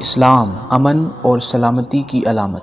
اسلام امن اور سلامتی کی علامت۔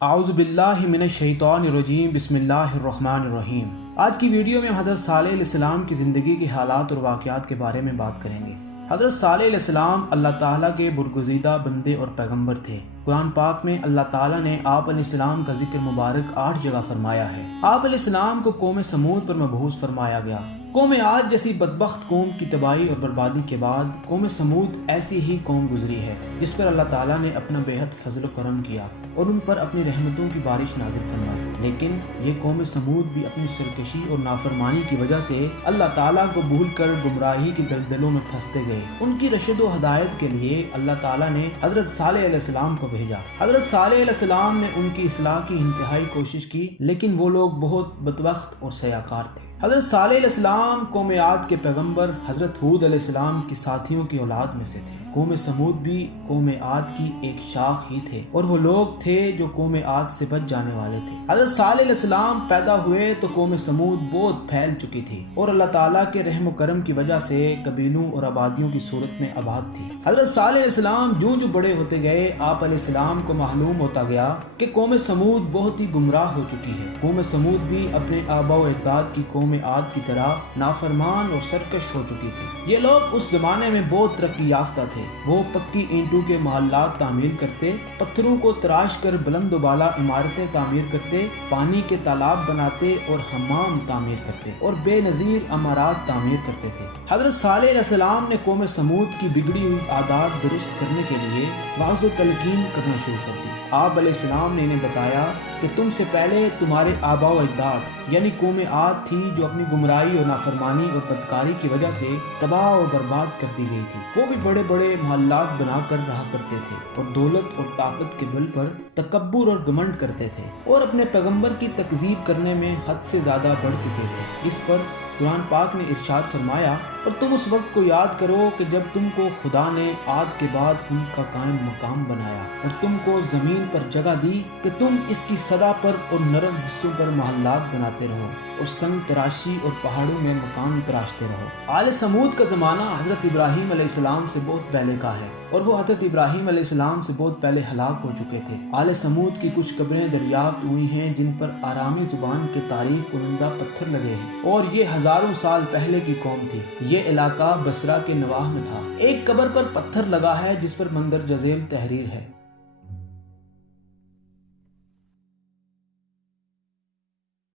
اعوذ باللہ من الشیطان الرجیم، بسم اللہ الرحمن الرحیم۔ آج کی ویڈیو میں ہم حضرت صالح علیہ السلام کی زندگی کے حالات اور واقعات کے بارے میں بات کریں گے۔ حضرت صالح علیہ السلام اللہ تعالیٰ کے برگزیدہ بندے اور پیغمبر تھے۔ قرآن پاک میں اللہ تعالیٰ نے آپ علیہ السلام کا ذکر مبارک 8 جگہ فرمایا ہے۔ آپ علیہ السلام کو قوم سمود پر مبعوث فرمایا گیا۔ قوم عاد جیسی بدبخت قوم کی تباہی اور بربادی کے بعد قوم سمود ایسی ہی قوم گزری ہے جس پر اللہ تعالیٰ نے اپنا بے حد فضل و کرم کیا اور ان پر اپنی رحمتوں کی بارش نازل فرمائی۔ لیکن یہ قوم سمود بھی اپنی سرکشی اور نافرمانی کی وجہ سے اللہ تعالیٰ کو بھول کر گمراہی کی دلدلوں میں پھنستے گئے۔ ان کی رشد و ہدایت کے لیے اللہ تعالیٰ نے حضرت صالح علیہ السلام کو بھیجا۔ حضرت صالح علیہ السلام نے ان کی اصلاح کی انتہائی کوشش کی، لیکن وہ لوگ بہت بدبخت اور سیاکار تھے۔ حضرت صالح علیہ السلام قوم عاد کے پیغمبر حضرت ہود علیہ السلام کی ساتھیوں کی اولاد میں سے تھے۔ قوم سمود بھی قوم عاد کی ایک شاخ ہی تھے اور وہ لوگ تھے جو قوم عاد سے بچ جانے والے تھے۔ حضرت صالح علیہ السلام پیدا ہوئے تو قوم سمود بہت پھیل چکی تھی اور اللہ تعالیٰ کے رحم و کرم کی وجہ سے قبیلوں اور آبادیوں کی صورت میں آباد تھی۔ حضرت صالح علیہ السلام جوں بڑے ہوتے گئے، آپ علیہ السلام کو معلوم ہوتا گیا کہ قوم سمود بہت ہی گمراہ ہو چکی ہے۔ قوم سمود بھی اپنے آباء و اجداد کی قوم عاد کی طرح نافرمان اور سرکش ہو چکی تھی۔ یہ لوگ اس زمانے میں بہت ترقی یافتہ تھے۔ وہ پکی اینٹوں کے محلات تعمیر کرتے، پتھروں کو تراش کر بلند و بالا عمارتیں تعمیر کرتے، پانی کے تالاب بناتے اور حمام تعمیر کرتے اور بے نظیر عمارات تعمیر کرتے تھے۔ حضرت صالح علیہ السلام نے قوم سمود کی بگڑی ہوئی عادات درست کرنے کے لیے وعظ و تلقین کرنا شروع کر دی۔ آپ علیہ السلام نے انہیں بتایا کہ تم سے پہلے تمہارے آباء و اجداد یعنی قوم عاد تھی جو اپنی گمراہی اور نافرمانی اور بدکاری کی وجہ سے تباہ اور برباد کر دی گئی تھی۔ وہ بھی بڑے بڑے محلات بنا کر رہا کرتے تھے اور دولت اور طاقت کے بل پر تکبر اور گھمنڈ کرتے تھے اور اپنے پیغمبر کی تکذیب کرنے میں حد سے زیادہ بڑھ چکے تھے۔ اس پر قرآن پاک نے ارشاد فرمایا، اور تم اس وقت کو یاد کرو کہ جب تم کو خدا نے عاد کے بعد ان کا قائم مقام بنایا اور تم کو زمین پر جگہ دی کہ تم اس کی سطح پر اور نرم حصوں پر محلات بناتے رہو اور سنگ تراشی اور پہاڑوں میں مکان تراشتے رہو۔ آل سمود کا زمانہ حضرت ابراہیم علیہ السلام سے بہت پہلے کا ہے اور وہ حضرت ابراہیم علیہ السلام سے بہت پہلے ہلاک ہو چکے تھے۔ آل سمود کی کچھ قبریں دریافت ہوئی ہیں جن پر آرامی زبان کے تاریخ کنندہ پتھر لگے ہیں اور یہ ہزاروں سال پہلے کی قوم تھی۔ یہ علاقہ بصرہ کے نواح میں تھا۔ ایک قبر پر پتھر لگا ہے جس پر مندرجہ ذیل تحریر ہے،